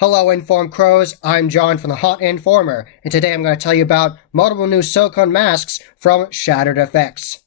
Hello, Informed Crows. I'm John from the Hot Informer, and today I'm going to tell you about multiple new silicone masks from Shattered FX.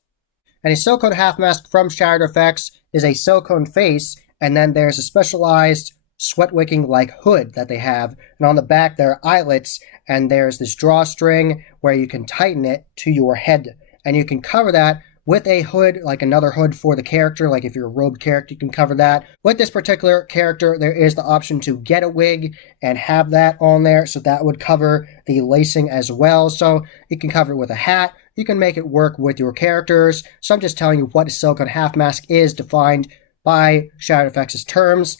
And a silicone half mask from Shattered FX is a silicone face, and then there's a specialized sweat-wicking like hood that they have, and on the back there are eyelets, and there's this drawstring where you can tighten it to your head, and you can cover that with a hood, like another hood for the character. Like if you're a robed character, you can cover that. With this particular character, there is the option to get a wig and have that on there, so that would cover the lacing as well. So you can cover it with a hat. You can make it work with your characters. So I'm just telling you what a silicone half mask is, defined by Shattered FX's terms.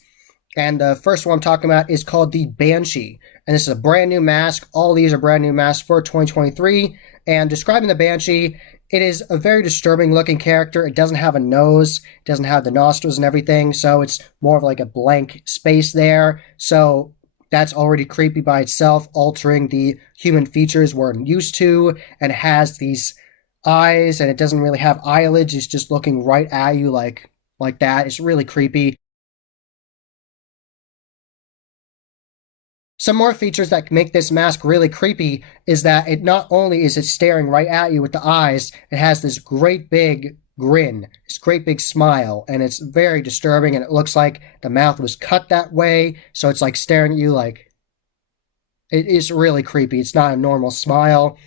And the first one I'm talking about is called the Banshee. And this is a brand new mask. All these are brand new masks for 2023. And describing the Banshee, it is a very disturbing looking character. It doesn't have a nose, it doesn't have the nostrils and everything, so it's more of like a blank space there. So that's already creepy by itself, altering the human features we're used to, and it has these eyes, and it doesn't really have eyelids. It's just looking right at you like that. It's really creepy. Some more features that make this mask really creepy is that it not only is it staring right at you with the eyes, it has this great big grin, this great big smile, and it's very disturbing, and it looks like the mouth was cut that way, so it's like staring at you like, it is really creepy. It's not a normal smile.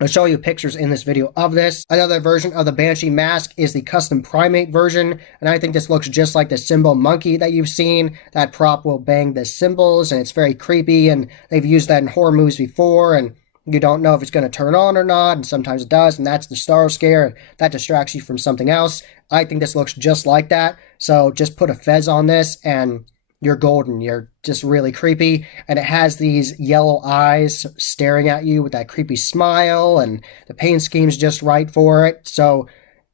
I'll show you pictures in this video of this. Another version of the Banshee mask is the custom primate version, and I think this looks just like the cymbal monkey that you've seen. That prop will bang the cymbals, and it's very creepy, and they've used that in horror movies before, and you don't know if it's going to turn on or not, and sometimes it does, and that's the star scare, and that distracts you from something else. I think this looks just like that, so just put a fez on this, and you're golden. You're just really creepy. And it has these yellow eyes staring at you with that creepy smile, and the paint scheme's just right for it. So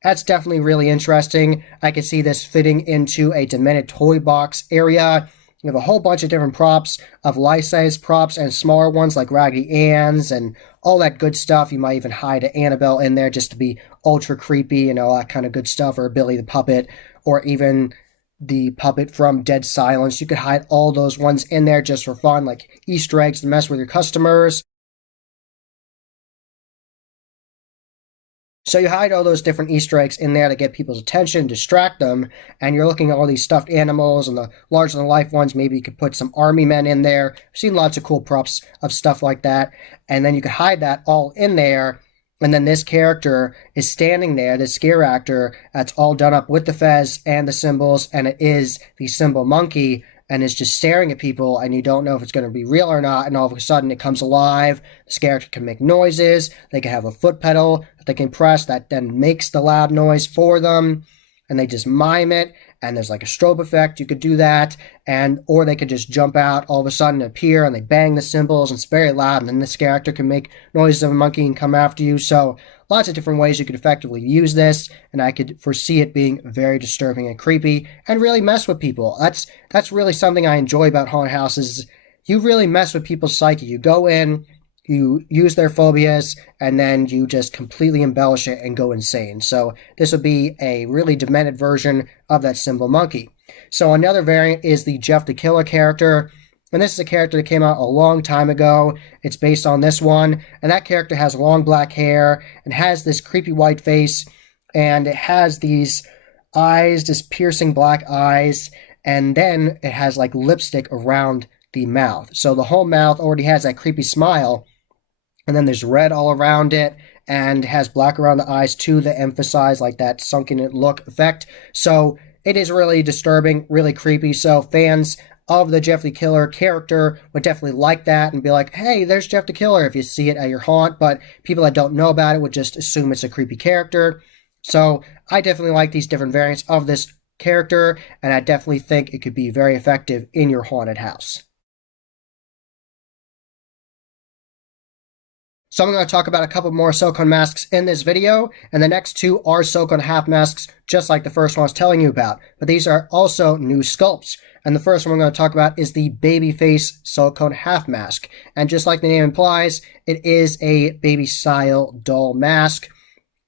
that's definitely really interesting. I could see this fitting into a Demented toy box area. You have a whole bunch of different props, of life-size props and smaller ones like Raggedy Ann's and all that good stuff. You might even hide an Annabelle in there just to be ultra creepy and all that kind of good stuff, or Billy the Puppet, or even the puppet from Dead Silence. You could hide all those ones in there just for fun, like Easter eggs to mess with your customers. So you hide all those different Easter eggs in there to get people's attention, distract them, and you're looking at all these stuffed animals and the larger-than-life ones. Maybe you could put some army men in there. I've seen lots of cool props of stuff like that, and then you could hide that all in there. And then this character is standing there, this scare actor, that's all done up with the fez and the cymbals, and it is the cymbal monkey, and it's just staring at people, and you don't know if it's going to be real or not, and all of a sudden it comes alive. This character can make noises, they can have a foot pedal that they can press that then makes the loud noise for them, and they just mime it, and there's like a strobe effect. You could do that, or they could just jump out all of a sudden, appear, and they bang the cymbals, and it's very loud, and then this character can make noises of a monkey and come after you. So lots of different ways you could effectively use this, and I could foresee it being very disturbing and creepy and really mess with people. That's really something I enjoy about haunted houses. You really mess with people's psyche. You go in, you use their phobias, and then you just completely embellish it and go insane. So this would be a really demented version of that cymbal monkey. So another variant is the Jeff the Killer character. And this is a character that came out a long time ago. It's based on this one. And that character has long black hair and has this creepy white face. And it has these eyes, this piercing black eyes. And then it has like lipstick around the mouth. So the whole mouth already has that creepy smile. And then there's red all around it, and has black around the eyes too, to emphasize like that sunken look effect. So it is really disturbing, really creepy. So fans of the Jeff the Killer character would definitely like that and be like, hey, there's Jeff the Killer if you see it at your haunt. But people that don't know about it would just assume it's a creepy character. So I definitely like these different variants of this character, and I definitely think it could be very effective in your haunted house. So I'm going to talk about a couple more silicone masks in this video, and the next two are silicone half masks, just like the first one I was telling you about. But these are also new sculpts. And the first one I'm going to talk about is the Babyface silicone half mask. And just like the name implies, it is a baby-style doll mask.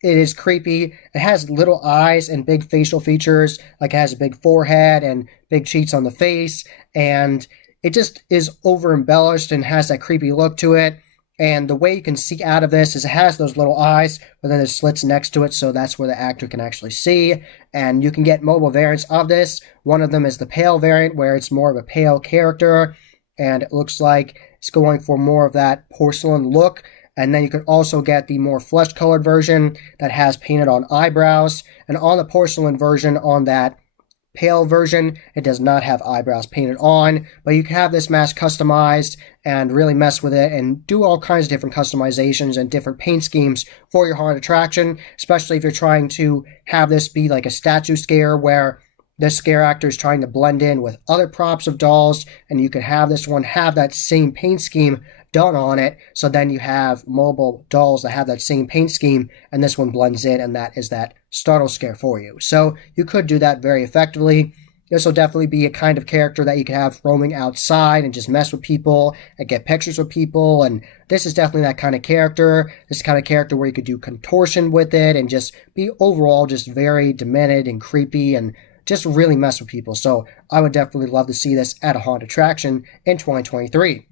It is creepy. It has little eyes and big facial features, like it has a big forehead and big cheeks on the face, and it just is over embellished and has that creepy look to it. And the way you can see out of this is it has those little eyes, but then there's slits next to it, so that's where the actor can actually see. And you can get mobile variants of this. One of them is the pale variant, where it's more of a pale character, and it looks like it's going for more of that porcelain look. And then you can also get the more flesh-colored version that has painted on eyebrows. And on the porcelain version, on that pale version, it does not have eyebrows painted on, but you can have this mask customized and really mess with it and do all kinds of different customizations and different paint schemes for your haunted attraction, especially if you're trying to have this be like a statue scare where this scare actor is trying to blend in with other props of dolls, and you can have this one have that same paint scheme done on it, so then you have mobile dolls that have that same paint scheme, and this one blends in, and that is that startle scare for you. So you could do that very effectively. This will definitely be a kind of character that you can have roaming outside and just mess with people and get pictures with people, and this is definitely that kind of character. This kind of character where you could do contortion with it and just be overall just very demented and creepy and just really mess with people. So I would definitely love to see this at a haunted attraction in 2023.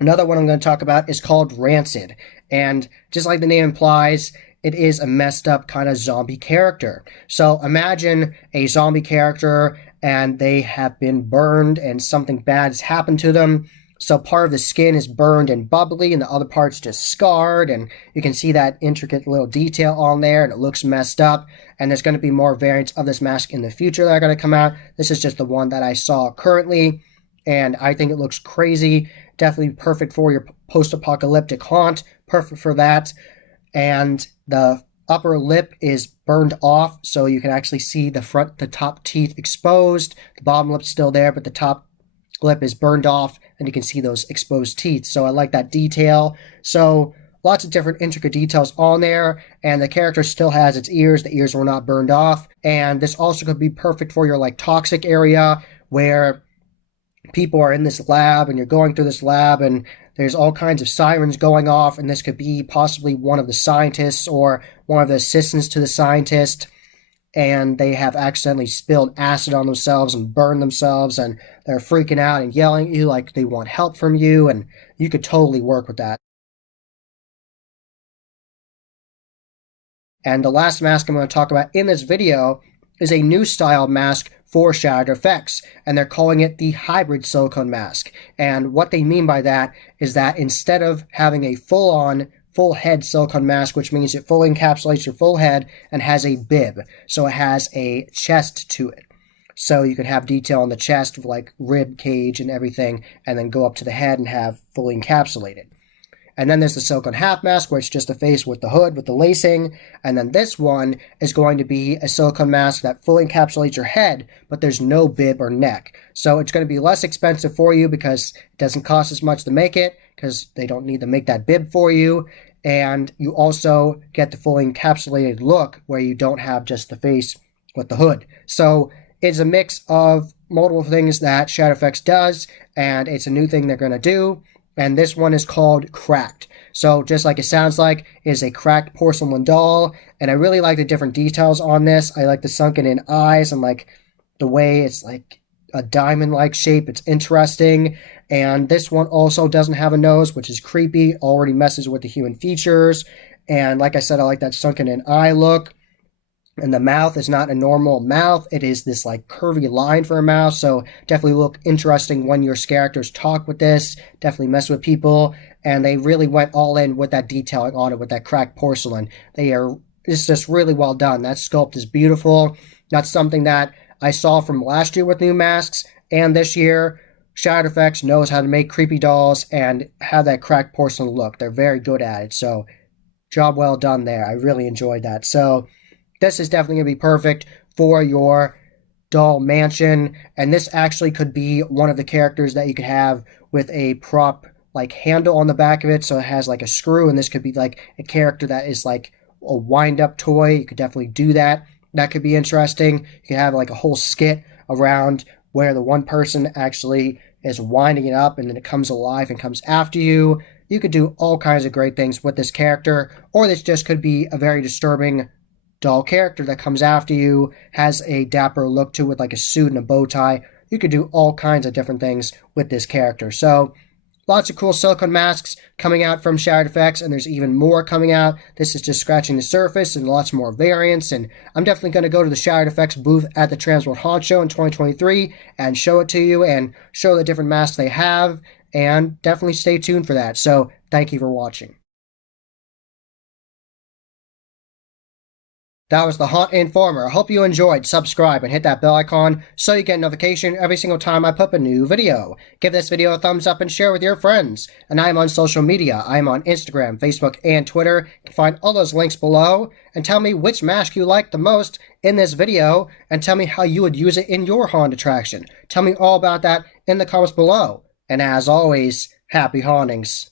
Another one I'm going to talk about is called Rancid. And just like the name implies, it is a messed up kind of zombie character. So imagine a zombie character and they have been burned and something bad has happened to them. So part of the skin is burned and bubbly and the other part's just scarred, and you can see that intricate little detail on there, and it looks messed up. And there's going to be more variants of this mask in the future that are going to come out. This is just the one that I saw currently, and I think it looks crazy. Definitely perfect for your post-apocalyptic haunt. Perfect for that. And the upper lip is burned off, so you can actually see the top teeth exposed. The bottom lip's still there, but the top lip is burned off, and you can see those exposed teeth. So I like that detail. So lots of different intricate details on there, and the character still has its ears. The ears were not burned off. And this also could be perfect for your like toxic area where people are in this lab and you're going through this lab and there's all kinds of sirens going off, and this could be possibly one of the scientists or one of the assistants to the scientist, and they have accidentally spilled acid on themselves and burned themselves, and they're freaking out and yelling at you like they want help from you, and you could totally work with that. And the last mask I'm going to talk about in this video is a new style mask for shattered effects, and they're calling it the hybrid silicone mask. And what they mean by that is that instead of having a full-on full head silicone mask, which means it fully encapsulates your full head and has a bib, so it has a chest to it. So you could have detail on the chest, like rib cage and everything, and then go up to the head and have fully encapsulated. And then there's the silicone half mask, where it's just a face with the hood, with the lacing. And then this one is going to be a silicone mask that fully encapsulates your head, but there's no bib or neck. So it's going to be less expensive for you because it doesn't cost as much to make it, because they don't need to make that bib for you. And you also get the fully encapsulated look where you don't have just the face with the hood. So it's a mix of multiple things that Shadow Effects does, and it's a new thing they're going to do. And this one is called Cracked. So just like it sounds like, it is a cracked porcelain doll. And I really like the different details on this. I like the sunken in eyes and like the way it's like a diamond-like shape. It's interesting. And this one also doesn't have a nose, which is creepy. Already messes with the human features. And like I said, I like that sunken in eye look. And the mouth is not a normal mouth. It is this like curvy line for a mouth. So definitely look interesting when your characters talk with this. Definitely mess with people. And they really went all in with that detailing on it with that cracked porcelain. It's just really well done. That sculpt is beautiful. That's something that I saw from last year with new masks. And this year, Shadow Effects knows how to make creepy dolls and have that cracked porcelain look. They're very good at it. So job well done there. I really enjoyed that. So this is definitely going to be perfect for your doll mansion, and this actually could be one of the characters that you could have with a prop like handle on the back of it, so it has like a screw, and this could be like a character that is like a wind-up toy. You could definitely do that. That could be interesting. You could have like a whole skit around where the one person actually is winding it up, and then it comes alive and comes after you. You could do all kinds of great things with this character, or this just could be a very disturbing doll character that comes after you, has a dapper look to it, like a suit and a bow tie. You could do all kinds of different things with this character. So lots of cool silicone masks coming out from Shattered Effects, and there's even more coming out. This is just scratching the surface, and lots more variants. And I'm definitely going to go to the Shattered Effects booth at the Transworld Haunt Show in 2023 and show it to you and show the different masks they have. And definitely stay tuned for that. So thank you for watching. That was the Haunt Informer. I hope you enjoyed. Subscribe and hit that bell icon so you get a notification every single time I put up a new video. Give this video a thumbs up and share with your friends. And I am on social media. I am on Instagram, Facebook, and Twitter. You can find all those links below. And tell me which mask you liked the most in this video. And tell me how you would use it in your haunt attraction. Tell me all about that in the comments below. And as always, happy hauntings.